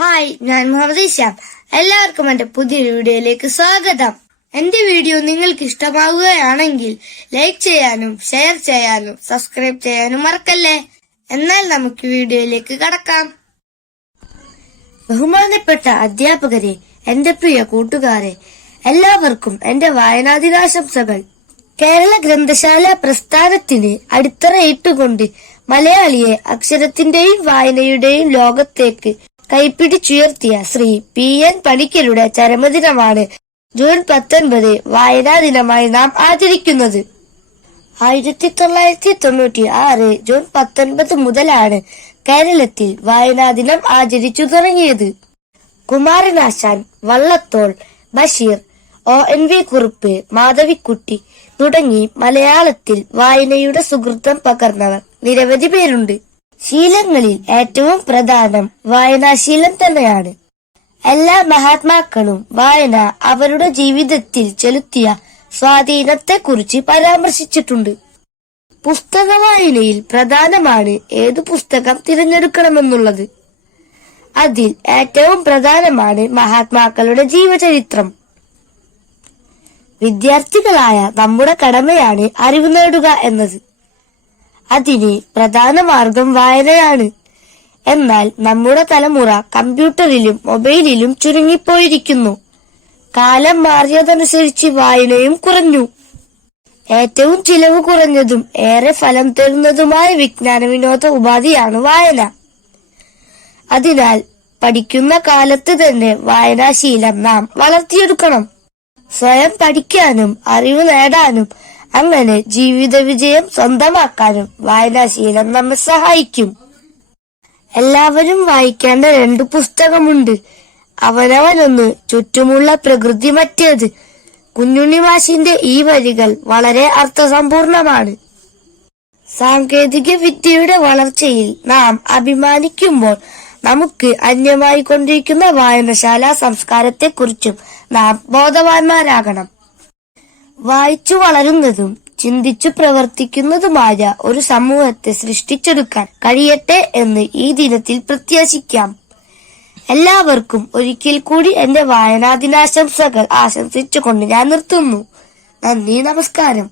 Hi, ഞാൻ മുഹമ്മദ് ഇശാം. എല്ലാവർക്കും എന്റെ പുതിയൊരു വീഡിയോയിലേക്ക് സ്വാഗതം. എന്റെ വീഡിയോ നിങ്ങൾക്ക് ഇഷ്ടമാവുകയാണെങ്കിൽ ലൈക്ക് ചെയ്യാനും ഷെയർ ചെയ്യാനും സബ്സ്ക്രൈബ് ചെയ്യാനും മറക്കല്ലേ. എന്നാൽ നമുക്ക് വീഡിയോയിലേക്ക് കടക്കാം. ബഹുമാനപ്പെട്ട അധ്യാപകരെ, എന്റെ പ്രിയ കൂട്ടുകാരെ, എല്ലാവർക്കും എന്റെ വായനാദിനാശംസകൾ. കേരള ഗ്രന്ഥശാല പ്രസ്ഥാനത്തിന് അടിത്തറയിട്ടുകൊണ്ട് മലയാളിയെ അക്ഷരത്തിന്റെയും വായനയുടെയും ലോകത്തേക്ക് കൈപ്പിടിച്ചുയർത്തിയ ശ്രീ P.N. പണിക്കരുടെ ചരമദിനമാണ് ജൂൺ 19 വായനാ ദിനമായി നാം ആചരിക്കുന്നത്. 1996 ജൂൺ 19 മുതലാണ് കേരളത്തിൽ വായനാ ദിനം ആചരിച്ചു തുടങ്ങിയത്. കുമാരനാശാൻ, വള്ളത്തോൾ, ബഷീർ, ONV കുറുപ്പ്, മാധവിക്കുട്ടി തുടങ്ങി മലയാളത്തിൽ വായനയുടെ സുഹൃത്തം പകർന്നവർ നിരവധി പേരുണ്ട്. ശീലങ്ങളിൽ ഏറ്റവും പ്രധാനം വായനാശീലം തന്നെയാണ്. എല്ലാ മഹാത്മാക്കളും വായന അവരുടെ ജീവിതത്തിൽ ചെലുത്തിയ സ്വാധീനത്തെക്കുറിച്ച് പരാമർശിച്ചിട്ടുണ്ട്. പുസ്തക വായനയിൽ പ്രധാനമാണ് ഏതു പുസ്തകം തിരഞ്ഞെടുക്കണമെന്നുള്ളത്. അതിൽ ഏറ്റവും പ്രധാനമാണ് മഹാത്മാക്കളുടെ ജീവചരിത്രം. വിദ്യാർത്ഥികളായ നമ്മുടെ കടമയാണ് അറിവ് നേടുക എന്നത്. അതിന് പ്രധാന മാർഗം വായനയാണ്. എന്നാൽ നമ്മുടെ തലമുറ കമ്പ്യൂട്ടറിലും മൊബൈലിലും ചുരുങ്ങിപ്പോയിരിക്കുന്നു. കാലം മാറിയതനുസരിച്ച് വായനയും കുറഞ്ഞു. ഏറ്റവും ചിലവ് കുറഞ്ഞതും ഏറെ ഫലം തരുന്നതുമായ വിജ്ഞാന വിനോദ ഉപാധിയാണ് വായന. അതിനാൽ പഠിക്കുന്ന കാലത്ത് തന്നെ വായനാശീലം നാം വളർത്തിയെടുക്കണം. സ്വയം പഠിക്കാനും അറിവ് നേടാനും അങ്ങനെ ജീവിത വിജയം സ്വന്തമാക്കാനും വായനാശീലം നമ്മെ സഹായിക്കും. എല്ലാവരും വായിക്കേണ്ട 2 പുസ്തകമുണ്ട്. അവനവനൊന്ന്, ചുറ്റുമുള്ള പ്രകൃതി മറ്റേത്. കുഞ്ഞുണ്ണി മാഷിന്റെ ഈ വരികൾ വളരെ അർത്ഥസമ്പൂർണമാണ്. സാങ്കേതിക വിദ്യയുടെ വളർച്ചയിൽ നാം അഭിമാനിക്കുമ്പോൾ നമുക്ക് അന്യമായി കൊണ്ടിരിക്കുന്ന വായനശാല സംസ്കാരത്തെക്കുറിച്ചും നാം ബോധവാന്മാരാകണം. വായിച്ചു വളരുന്നതും ചിന്തിച്ചു പ്രവർത്തിക്കുന്നതുമായ ഒരു സമൂഹത്തെ സൃഷ്ടിച്ചെടുക്കാൻ കഴിയട്ടെ എന്ന് ഈ ദിനത്തിൽ പ്രത്യാശിക്കാം. എല്ലാവർക്കും ഒരിക്കൽ കൂടി എന്റെ വായനാദിനാശംസകൾ ആശംസിച്ചുകൊണ്ട് ഞാൻ നിർത്തുന്നു. നന്ദി, നമസ്കാരം.